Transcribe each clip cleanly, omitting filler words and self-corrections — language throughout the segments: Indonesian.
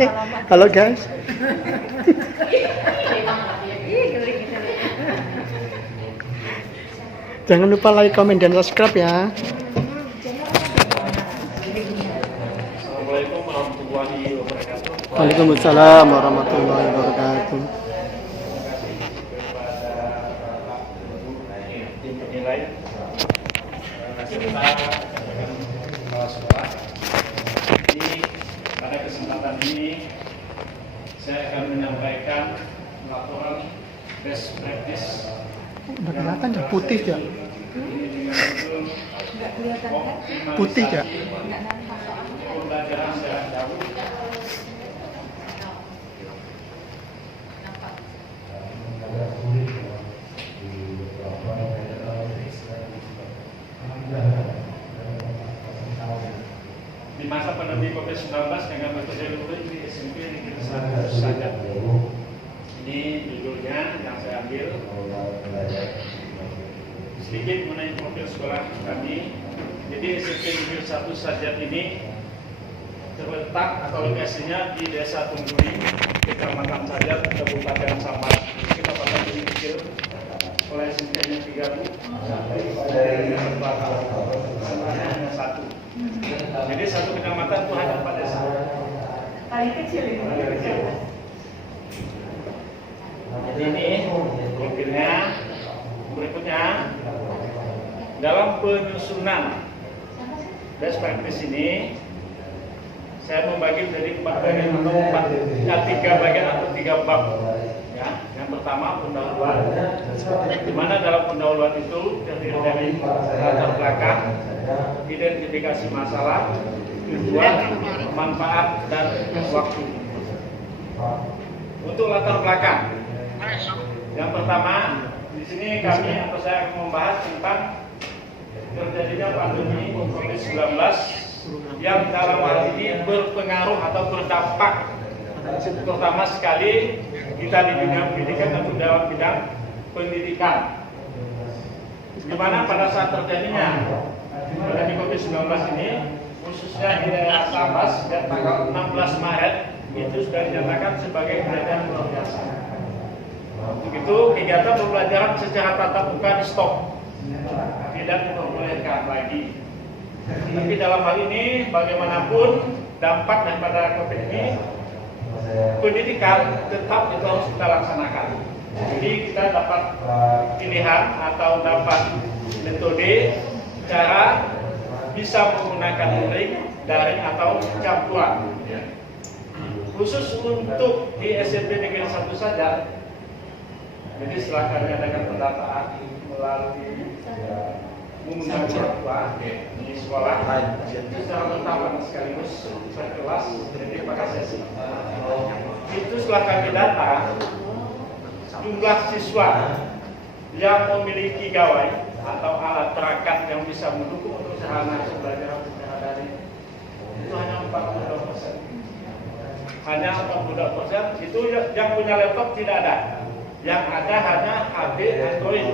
Halo guys. Jangan lupa like, komen, dan subscribe ya. Assalamualaikum warahmatullahi wabarakatuh. Waalaikumsalam warahmatullahi wabarakatuh. Tim penilai serta kepala sekolah. Jadi pada kesempatan ini saya akan menyampaikan laporan best practice. Udah kelihatan ya putih ya. Nggak kelihatan kan? Putih ya. Pembelajaran jarak jauh. Di masa pandemi COVID-19 dengan metode luring di SMP Negeri 1 Sajat. Ini judulnya yang saya ambil. Sedikit mengenai profil sekolah kami. Jadi SMP Negeri 1 Sajat ini terletak atau lokasinya di Desa Tungguri, Kecamatan Sajat, Kabupaten Sampang. Kita pasang ini kecil oleh SMP-nya 3 Bu. Sebenarnya hanya 1. Jadi satu kecamatan itu hanya 4 desa. Paling kecil ini. Jadi ini profilnya. Berikutnya, dalam penyusunan best practice ini, saya membagi dari 4 bagian atau 3 bagian atau 3 bab. Ya, yang pertama pendahuluan, di mana dalam pendahuluan itu terdiri dari latar belakang, identifikasi masalah, tujuan, manfaat, dan waktu. Untuk latar belakang, yang pertama, di sini kami atau saya akan membahas tentang terjadinya pandemi COVID-19 yang dalam hal ini berpengaruh atau berdampak terutama sekali kita di dunia pendidikan atau dalam bidang pendidikan. Di mana pada saat terjadinya pandemi COVID-19 ini, khususnya di daerah Sambas, dan tanggal 16 Maret itu sudah dinyatakan sebagai keadaan luar biasa. Untuk itu kegiatan pembelajaran secara tatap muka di stop, tidak diperbolehkan lagi. Tapi dalam hal ini bagaimanapun dampak daripada COVID ini, pendidikan tetap itu harus kita laksanakan. Jadi kita dapat pilihan atau dapat metode cara bisa menggunakan luring, daring atau campuran. Khusus untuk di SMP Negeri 1 saja. Jadi setelah kami adakan pendataan melalui mengundang orang tua di sekolah, secara bertahap sekaligus per kelas, jadi pakai sesi. Itu setelah kami data, jumlah siswa yang memiliki gawai atau alat perangkat yang bisa mendukung untuk sarana pembelajaran secara daring itu hanya 42%. Hanya 42%. Itu yang punya laptop tidak ada. Yang ada hanya HP Android.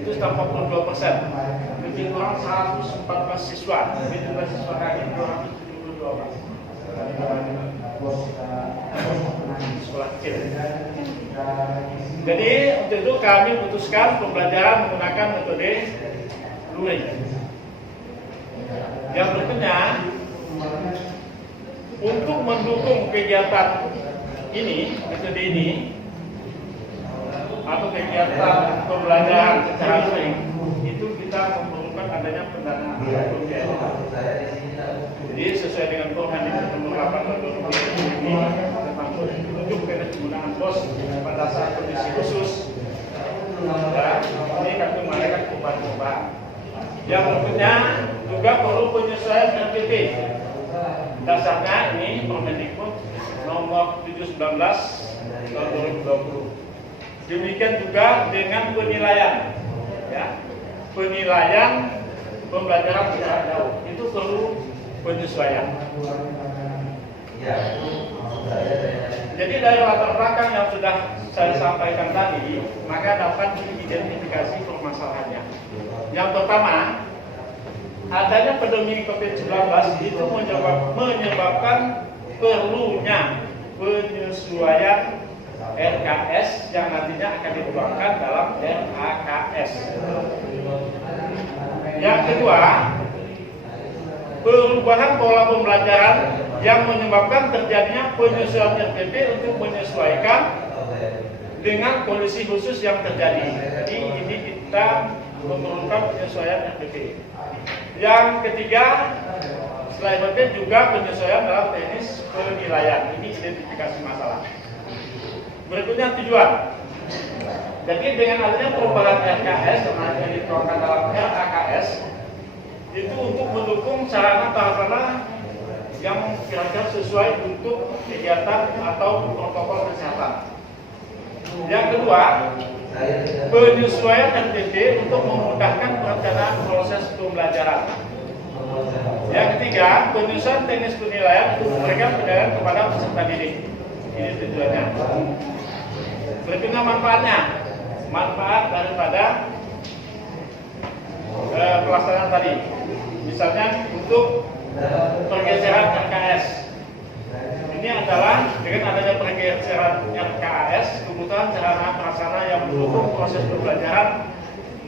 Itu 42%. Lebih kurang 114 siswa. Lebih jumlah siswa kami 272. Sekolah kecil. Jadi untuk itu kami putuskan pembelajaran menggunakan metode luring. Yang berikutnya, untuk mendukung kegiatan ini, metode ini, atau kegiatan pembelajaran secara luring, itu kita memerlukan adanya pendanaan pembiayaan. Jadi sesuai dengan Permen Nomor 8 Tahun 2020 ini tentang petunjuk penggunaan BOS pada saat kondisi khusus. Ya, ini kami mengadakan coba-coba. Yang berikutnya juga perlu penyesuaian RPP. Dasarnya ini Permendikbud Nomor 719 Tahun 2020. Demikian juga dengan penilaian, ya, penilaian pembelajaran jarak jauh itu perlu penyesuaian. Jadi dari latar belakang yang sudah saya sampaikan tadi, maka dapat diidentifikasi permasalahannya. Yang pertama, adanya pandemi COVID-19 itu menyebabkan perlunya penyesuaian RKS yang nantinya akan dituangkan dalam RAKS. Yang kedua, perubahan pola pembelajaran yang menyebabkan terjadinya penyesuaian RPP untuk menyesuaikan dengan kondisi khusus yang terjadi. Jadi ini kita memerlukan penyesuaian RPP. Yang ketiga, selain RPP juga penyesuaian dalam teknis penilaian. Ini identifikasi masalah. Berikutnya tujuan. Jadi dengan adanya perubahan RKS yang dituangkan dalam RAKS itu untuk mendukung sarana prasarana yang kira-kira sesuai untuk kegiatan atau protokol kesehatan. Yang kedua, penyesuaian RPP untuk memudahkan perencanaan proses pembelajaran. Yang ketiga, penyesuaian teknis penilaian untuk memberikan penilaian kepada peserta didik. Ini tujuannya. Berikutnya manfaatnya. Manfaat daripada pelaksanaan tadi. Misalnya untuk pergeseran RKS. Ini adalah dengan adanya pergeseran RKS, kebutuhan sarana prasarana yang mendukung proses pembelajaran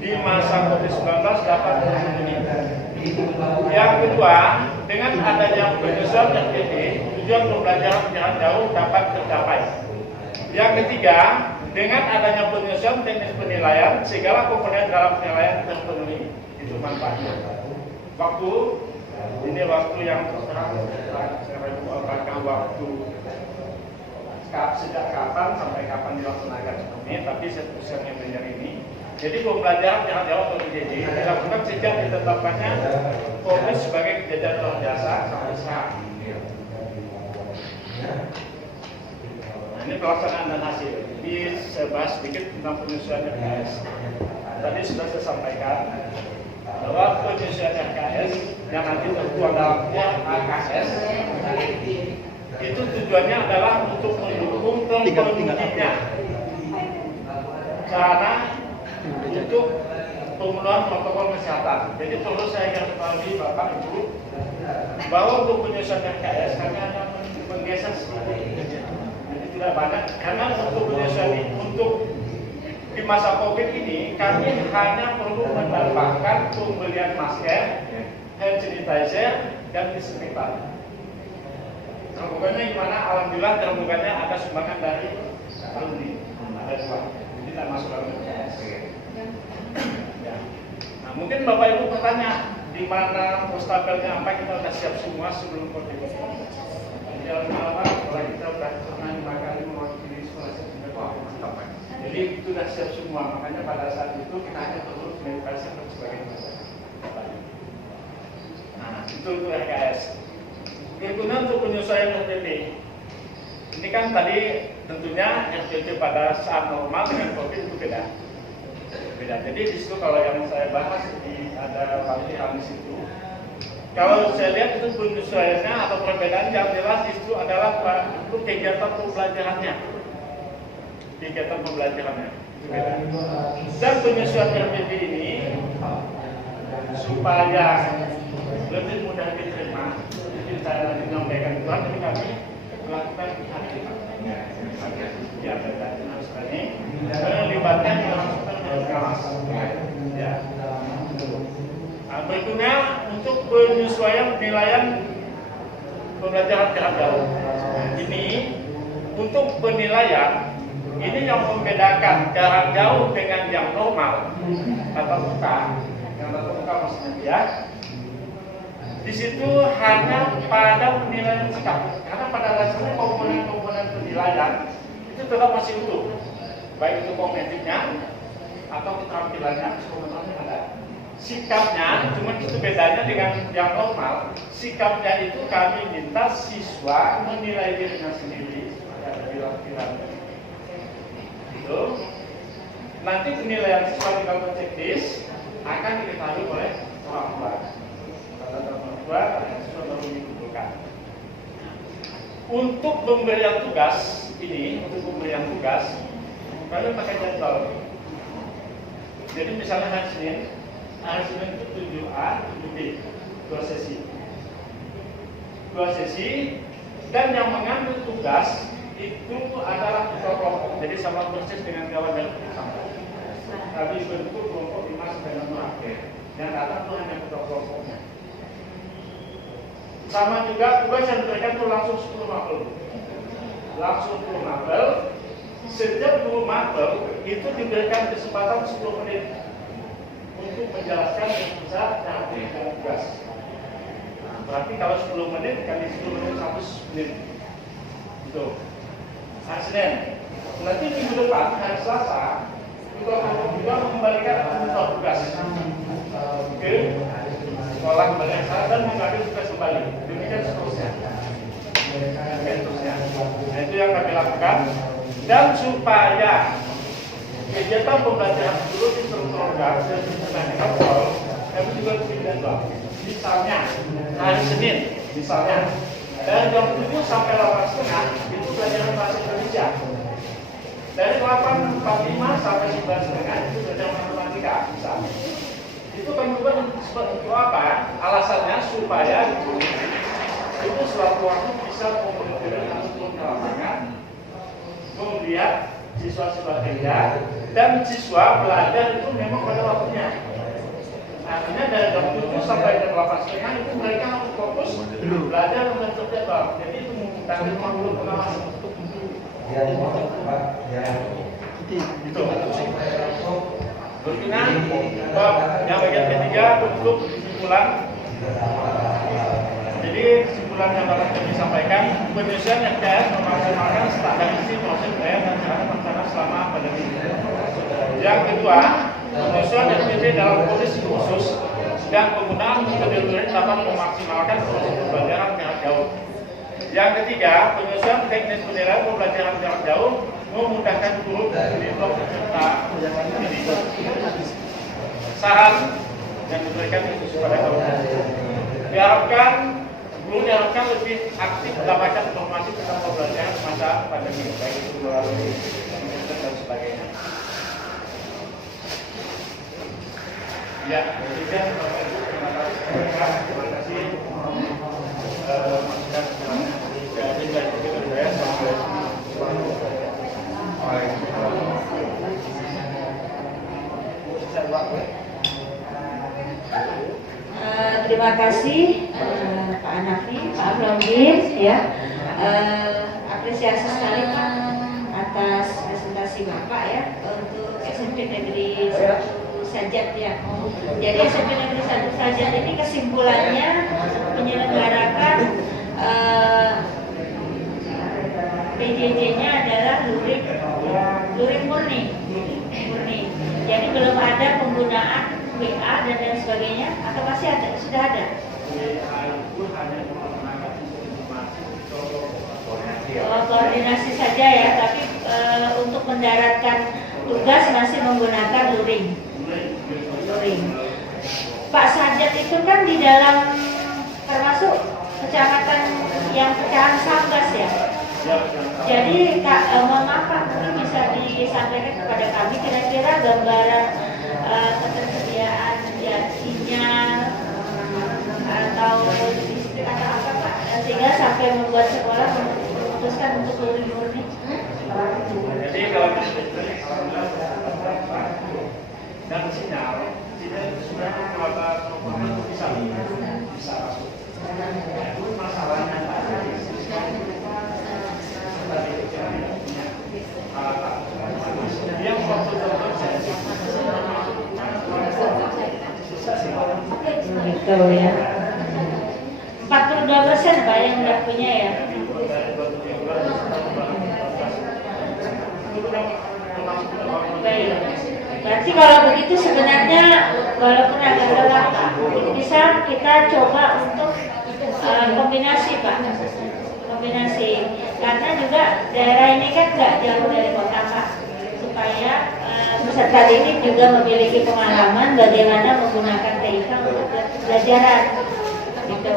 di masa COVID-19 dapat terpenuhi. Yang kedua, dengan adanya penyesuaian RPP, tujuan pembelajaran jarak jauh dapat tercapai. Yang ketiga, dengan adanya penyesuaian teknis penilaian, segala komponen dalam penilaian terpenuhi. Itu manfaatnya. Waktu, ini waktu yang terserah, apakah waktu sejak kapan sampai kapan dilaksanakan ini, tapi saya putuskan yang belajar ini. Jadi pembelajaran jarak jauh atau PJJ dilakukan sejak ditetapkannya COVID sebagai kejadian luar biasa sampai sekarang. Nah, ini pelaksanaan dan hasil. Jadi saya bahas sedikit tentang penyesuaian RKS. Tadi sudah saya sampaikan bahwa penyesuaian RKS yang nanti tertuang dalam RAKS itu tujuannya adalah untuk mendukung terpenuhinya sarana untuk pemenuhan protokol kesehatan. Jadi perlu saya garisbawahi Bapak Ibu bahwa untuk penyesuaian RKS kami hanya menggeser sedikit, jadi tidak banyak. Karena untuk penyesuaian untuk di masa COVID ini kami hanya perlu menambahkan pembelian masker, hand sanitizer, dan disinfektan. Terbukanya gimana? Alhamdulillah terbukanya ada sumbangan dari alumni, ada dua. Jadi tidak masuk dalam RKS. Ya. Nah, mungkin Bapak Ibu bertanya di mana mustabelnya apa, kita sudah siap semua sebelum COVID. Jalan malam kalau kita sudah pernah 5 kali mewakili sekolah mantap. Jadi itu sudah siap semua, makanya pada saat itu kita hanya perlu verifikasi dan sebagainya. Nah, itu RKS. Berikutnya untuk penyesuaian RPP. Ini kan tadi tentunya RPP pada saat normal dengan COVID itu beda. Jadi di situ kalau yang saya bahas di ada latihan di situ, kalau saya lihat itu penyesuaiannya atau perbedaan yang jelas di situ adalah untuk kegiatan pembelajarannya. Kegiatan pembelajarannya itu beda. Dan penyesuaian RPP ini supaya lebih mudah diterima, jadi saya nanti menyampaikan itu tapi kami melakukan ya harus ini melibatkan kelas. Ya. Nah, berikutnya untuk penyesuaian penilaian pembelajaran jarak jauh. Ini untuk penilaian ini yang membedakan jarak jauh dengan yang normal atau muka, yang tatap muka maksudnya ya. Di situ hanya pada penilaian sikap, karena pada dasarnya komponen-komponen penilaian itu tetap masih utuh, baik itu kognitifnya atau keterampilannya, semuanya ada. Sikapnya, cuma itu bedanya dengan yang normal. Sikapnya itu kami minta siswa menilai dirinya sendiri, ada bilang-bilang. Itu nanti penilaian siswa di dalam checklist akan diketahui oleh orang tua. Siswa baru dikumpulkan. Untuk pemberian tugas ini, untuk pemberian tugas, kalian pakai jadwal. Jadi misalnya hari Senin itu 7A, 7B, 2 sesi. 2 sesi Dan yang mengambil tugas itu adalah ketua kelompok, jadi sama persis dengan kawan dan bersama. Kami bentuk kelompok 5 sampai 6 akhir. Yang datang itu hanya ketua kelompoknya. Sama juga tugas yang diberikan itu langsung 10 mapel. Langsung 10 mapel. Setiap 10 mapel itu diberikan kesempatan 10 menit untuk menjelaskan yang besar dan tugas. Berarti kalau 10 menit kali 10 menit 100 menit. Itu. Hari Senin. Nanti minggu depan hari Selasa kita akan juga mengembalikan tugas ke sekolah kembali dan mengambil tugas kembali. Demikian seterusnya. Nah, itu yang kami lakukan. Dan supaya kegiatan pembelajaran dulu terorganisir dengan kami juga bikin jadwal. Misalnya hari Senin, misalnya dari jam 7 sampai 8.30 itu pelajaran bahasa Indonesia. Dari 8.45 sampai 9.30 itu pelajaran matematika. Misalnya. Itu kami buat untuk apa? Alasannya supaya itu suatu waktu bisa mengumpulkan untuk lapangan, melihat siswa-siswa kerja dan siswa belajar itu memang pada waktunya. Artinya dari jam 7 sampai jam 8.30 itu mereka harus fokus belajar dan kerja bang. Jadi itu membutuhkan 50 pengawasan. Itu. Berkenan, yang bagian ketiga untuk kesimpulan. Jadi kesimpulan yang akan kami sampaikan, penyelesaian FKS memaksimalkan standar isi proses bayar dan cara rencana selama pandemi. Yang kedua, penyelesaian FPP dalam kondisi khusus dan penggunaan metode luring dapat memaksimalkan proses pembelajaran jarak jauh. Yang ketiga, penyelesaian teknis penilaian pembelajaran jarak jauh memudahkan guru di blok peserta didik. Saran yang diberikan khusus pada guru. Guru diharapkan lebih aktif mendapatkan informasi tentang pembelajaran masa pandemi, baik itu melalui internet dan sebagainya. Ya, demikian Bapak Ibu, terima kasih. Masukan dari saya sampai Terima kasih Pak Hanafi, Pak Aflodin, ya. Apresiasi sekali Pak atas presentasi Bapak ya untuk SMP Negeri 1 Sajat ya. Jadi SMP Negeri 1 Sajat ini kesimpulannya menyelenggarakan PJJ-nya adalah luring murni. Jadi belum ada penggunaan WA dan lain sebagainya, atau masih ada? Sudah ada? Koordinasi saja ya, tapi untuk mendaratkan tugas masih menggunakan luring. Pak Sajat itu kan di dalam termasuk kecamatan yang pecahan Sambas ya. Jadi mohon maaf Pak, mungkin bisa disampaikan kepada kami kira-kira gambaran ketersediaan ya, sinyal atau listrik atau apa Pak, sehingga sampai membuat sekolah memutuskan untuk luring murni. Jadi kalau dan sinyal itu sudah bisa masuk. Masalahnya yang waktu gitu ya. 42% Pak yang udah punya ya. Baik. Berarti kalau begitu sebenarnya walaupun agak telat Pak, bisa kita coba untuk kombinasi Pak. Kombinasi. Karena juga daerah ini kan nggak jauh dari kota Pak. Supaya peserta didik juga memiliki pengalaman bagaimana menggunakan TIK untuk pelajaran. Gitu.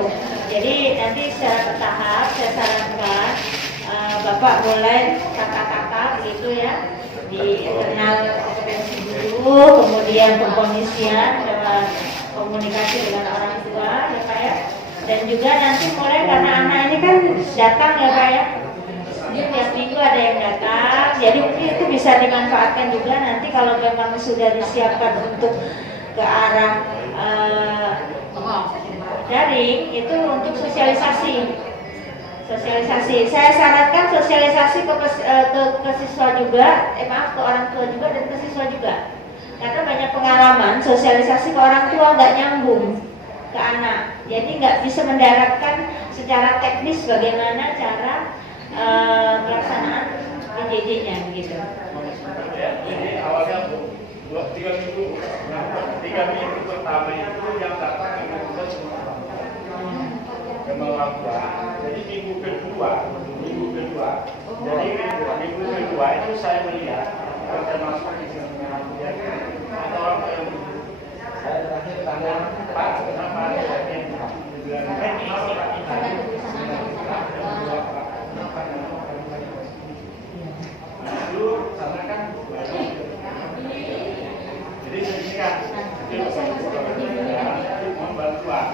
Jadi nanti secara bertahap saya sarankan Bapak mulai kakak-kakak gitu ya di internal kompetensi guru, kemudian pengkondisian lewat komunikasi dengan orang tua ya Pak ya. Dan juga nanti mulai karena anak ini kan datang ya Pak ya, tiap minggu ada yang datang, jadi mungkin itu bisa dimanfaatkan juga nanti kalau memang sudah disiapkan untuk ke arah daring itu untuk sosialisasi. Saya sarankan sosialisasi ke siswa juga, ke orang tua juga dan ke siswa juga, karena banyak pengalaman sosialisasi ke orang tua nggak nyambung ke anak, jadi nggak bisa mendaratkan secara teknis bagaimana cara pelaksanaan PJJ-nya begitu. Jadi awalnya 3 minggu pertama itu yang datang kita semua orang tua. Jadi minggu kedua, jadi minggu kedua itu saya melihat termasuk di sini ada orang yang saya terakhir tanya Pak kenapa ada yang bulan Mei lalu karena kan jadi sedikat itu membantuan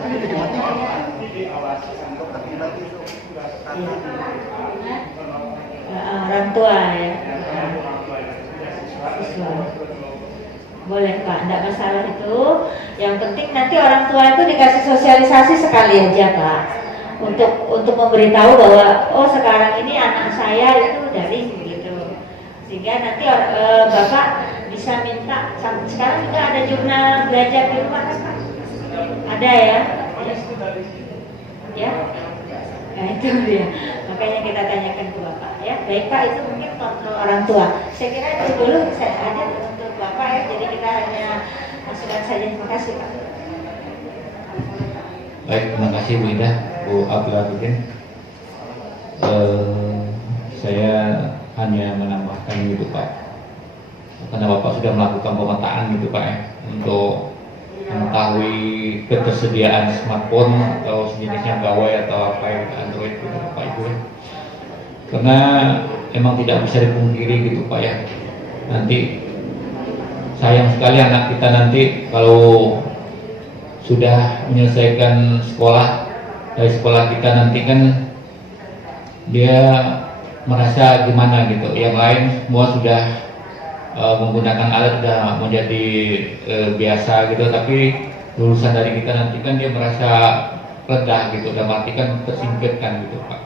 nanti diawasi orang tua ya. Boleh Pak, tidak masalah itu. Yang penting nanti orang tua itu dikasih sosialisasi sekali aja Pak, untuk memberitahu bahwa oh sekarang ini anak saya itu daring gitu, sehingga nanti Bapak bisa minta. Sekarang juga ada jurnal belajar di rumah kan Pak? Ada ya? Ya? Nah itu dia, makanya kita tanyakan ke Bapak ya. Baik Pak, itu mungkin kontrol orang tua. Saya kira itu dulu saya ada untuk Bapak ya, jadi kita hanya masukan saja. Terima kasih Pak. Baik, terima kasih Bu Indah, Bu Abdul Abidin. Saya hanya menambahkan gitu Pak, karena Bapak sudah melakukan pemetaan gitu Pak ya, untuk mengetahui ketersediaan smartphone atau sejenisnya gawai atau apa yang Android gitu Pak Ibu. Karena emang tidak bisa dipungkiri gitu Pak ya, nanti sayang sekali anak kita nanti kalau sudah menyelesaikan sekolah, dari sekolah kita nanti kan dia merasa gimana gitu, yang lain semua sudah menggunakan alat sudah menjadi biasa gitu, tapi lulusan dari kita nanti kan dia merasa rendah gitu, dan arti kan tersingkirkan gitu Pak.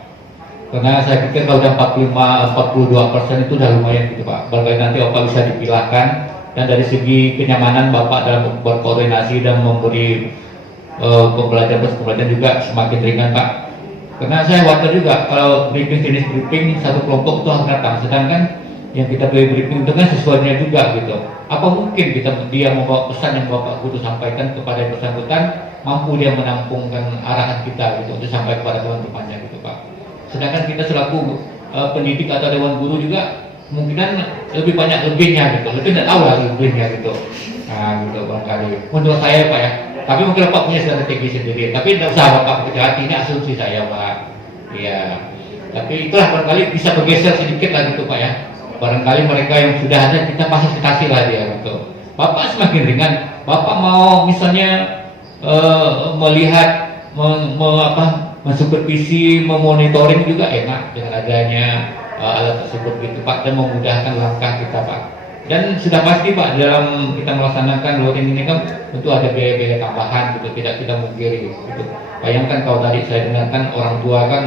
Karena saya pikir kalau udah 42% itu udah lumayan gitu Pak, barangkali nanti Bapak bisa dipilahkan, dan dari segi kenyamanan Bapak dalam berkoordinasi dan memberi pembelajaran juga semakin ringan Pak. Karena saya khawatir juga kalau briefing jenis briefing satu kelompok itu akan datang, sedangkan yang kita beri briefing itu kan sesuainya juga gitu. Apa mungkin dia membawa pesan yang Bapak Guru sampaikan kepada yang bersangkutan, mampu dia menampungkan arahan kita gitu untuk sampai kepada teman-temannya gitu Pak. Sedangkan kita selaku pendidik atau dewan guru juga kemungkinan lebih banyak lebihnya gitu, lebih tidak tahu lah lebihnya gitu. Nah gitu barangkali menurut saya Pak ya. Tapi mungkin Bapak punya strategi sendiri, tapi tidak usah Bapak berhati, ini asumsi saya Pak. Iya. Tapi itulah barangkali bisa bergeser sedikit lah gitu Pak ya. Barangkali mereka yang sudah ada kita fasilitasi lah dia gitu. Bapak semakin ringan. Bapak mau misalnya melihat, mensupervisi, memonitoring juga enak dengan adanya alat tersebut gitu Pak, dan memudahkan langkah kita Pak. Dan sudah pasti Pak dalam kita melaksanakan loading ini kan tentu ada biaya-biaya tambahan gitu, tidak kita mungkiri gitu. Bayangkan kalau tadi saya dengarkan orang tua kan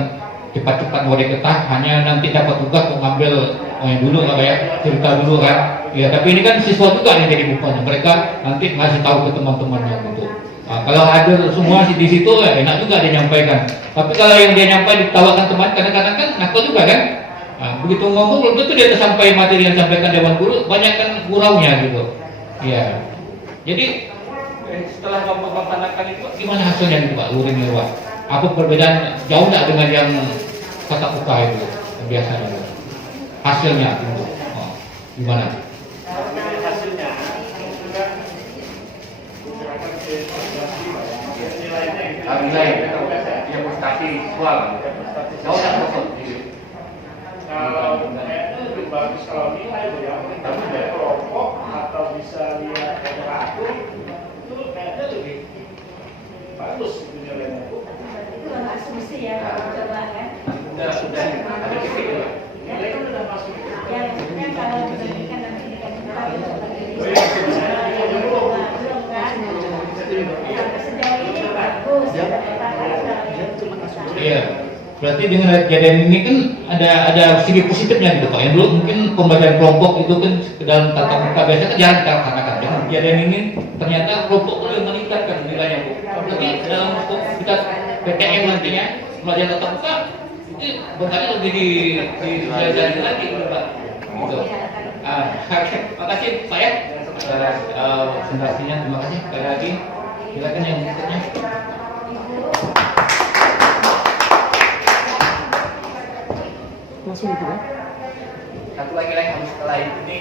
cepat-cepat mau diketah, hanya nanti dapat tugas untuk ngambil yang dulu nggak ya, cerita dulu kan. Ya tapi ini kan siswa juga yang jadi bukannya, mereka nanti ngasih tahu ke teman-temannya gitu. Nah, kalau hadir semua di situ ya enak juga dia nyampaikan. Tapi kalau yang dia nyampaikan ditawarkan teman, kadang-kadang kan nakal juga kan. Nah, begitu ngomong belum tentu dia sampai materi yang disampaikan dewan guru, banyak kan guraunya gitu. Iya. Jadi setelah Bapak melaksanakan itu gimana hasilnya gitu Pak, luring Pak? Apa perbedaan jauh nggak dengan yang tatap muka itu yang biasanya? Gitu? Hasilnya gitu. Oh, gimana? Hasilnya nilai yang prestasi soal jauh nggak kosong. Kayaknya lebih bagus kalau nilai ya, tapi dari kelompok atau bisa lihat moderator itu kayaknya lebih bagus itu nilainya. Iya. Berarti dengan kejadian ini kan ada segi positifnya gitu Pak. Yang dulu mungkin pembelajaran kelompok itu kan dalam tatap muka biasa kan jarang kita laksanakan. Dengan kejadian ini ternyata kelompok boleh meningkatkan nilainya Bu. Berarti dalam waktu kita PTM nantinya pembelajaran tatap muka itu bentarnya lebih dipelajari lagi gitu Pak. Gitu. Makasih Pak ya atas presentasinya. Terima kasih sekali lagi. Silakan yang berikutnya. Langsung gitu ya. Satu lagi yang harus setelah ini